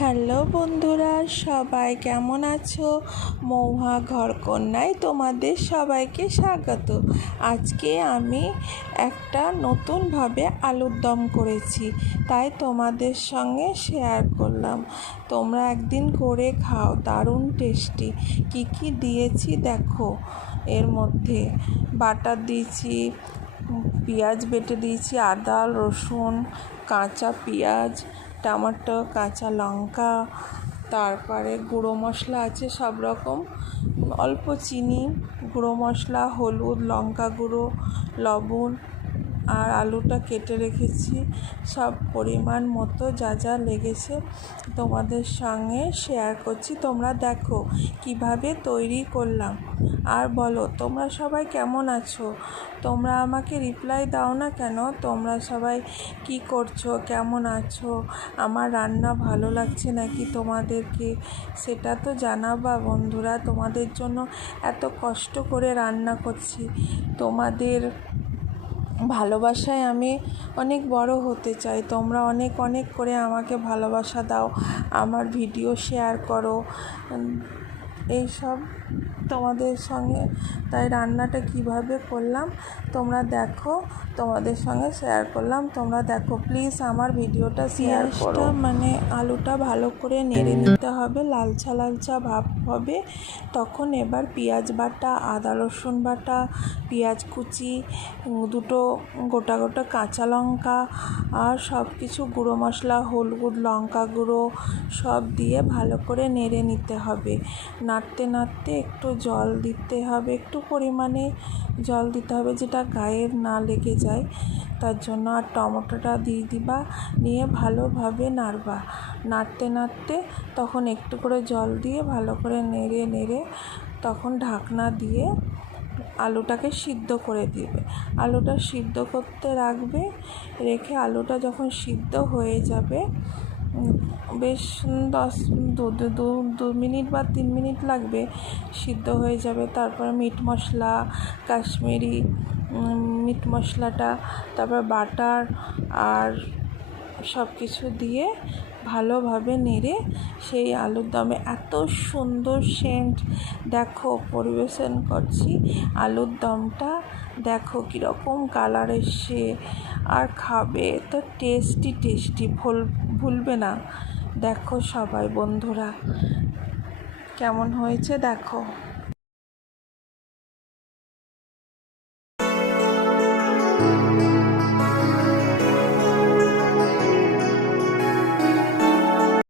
Hello বন্ধুরা, সবাই কেমন আছো? মৌহা ঘরকন্যায় তোমাদের সবাইকে স্বাগত। আজকে আমি একটা নতুনভাবে আলুর দম করেছি, তাই তোমাদের সঙ্গে শেয়ার করলাম। তোমরা একদিন করে খাও, দারুণ টেস্টি। কি কি দিয়েছি দেখো। এর মধ্যে বাটার দিয়েছি, পেঁয়াজ বেটে দিয়েছি, আদা রসুন, কাঁচা পেঁয়াজ, টমেটো, কাঁচা লঙ্কা, তারপরে গুঁড়ো মশলা আছে সব রকম, অল্প চিনি, গুঁড়ো মশলা, হলুদ, লঙ্কা গুঁড়ো, লবণ, আর আলুটা কেটে রেখেছি। সব পরিমাণ মতো যা যা লেগেছে তোমাদের সঙ্গে শেয়ার করছি। তোমরা দেখো কিভাবে তৈরি করলাম, আর বলো তোমরা সবাই কেমন আছো। তোমরা আমাকে রিপ্লাই দাও না কেন? তোমরা সবাই কি করছো, কেমন আছো? আমার রান্না ভালো লাগছে নাকি তোমাদেরকে, সেটা তো জানাবা বন্ধুরা। তোমাদের জন্য এত কষ্ট করে রান্না করছি। তোমাদের ভালোবাসায় আমি অনেক বড় হতে চাই। তোমরা অনেক অনেক করে আমাকে ভালোবাসা দাও, আমার ভিডিও শেয়ার করো, এইসব তোমাদের সঙ্গে। তাই রান্নাটা কিভাবে করলাম তোমরা দেখো, তোমাদের সঙ্গে শেয়ার করলাম। তোমরা দেখো প্লিজ, আমার ভিডিওটা শেয়ার করো। মানে আলুটা ভালো করে নেড়ে নিতে হবে, লালচা লালচা ভাব হবে। তখন এবার পেঁয়াজ বাটা, আদা রসুন বাটা, পেঁয়াজ কুচি, দুটো গোটা গোটা কাঁচা লঙ্কা, আর সব কিছু গুঁড়ো মশলা, হলুদ, লঙ্কা গুঁড়ো সব দিয়ে ভালো করে নেড়ে নিতে হবে। নাড়তে নাড়তে একটু জল দিতে হবে, একটু পরিমাণে জল দিতে হবে, যেটা গায়ে না লেগে যায় তার জন্য। আর টমেটোটা দিয়ে দিবা, নিয়ে ভালোভাবে নাড়বা। নাড়তে নাড়তে তখন একটু করে জল দিয়ে ভালো করে নেড়ে নেড়ে তখন ঢাকনা দিয়ে আলুটাকে সিদ্ধ করে দিবে। আলুটা সিদ্ধ করতে রাখবে, রেখে আলুটা যখন সিদ্ধ হয়ে যাবে, বেশ 2 মিনিট বা 3 মিনিট লাগবে, সিদ্ধ হয়ে যাবে। তারপরে মিট মশলা, কাশ্মীরি মিট মশলাটা, তারপর বাটার আর সব কিছু দিয়ে ভালোভাবে নেড়ে সেই আলুর দমে এত সুন্দর সেন্ট। দেখো পরিবেশন করছি আলুর দমটা, দেখো কীরকম কালার এসছে, আর খাবে তো টেস্টি টেস্টি, ভুলবে না। দেখো সবাই বন্ধুরা কেমন হয়েছে দেখো।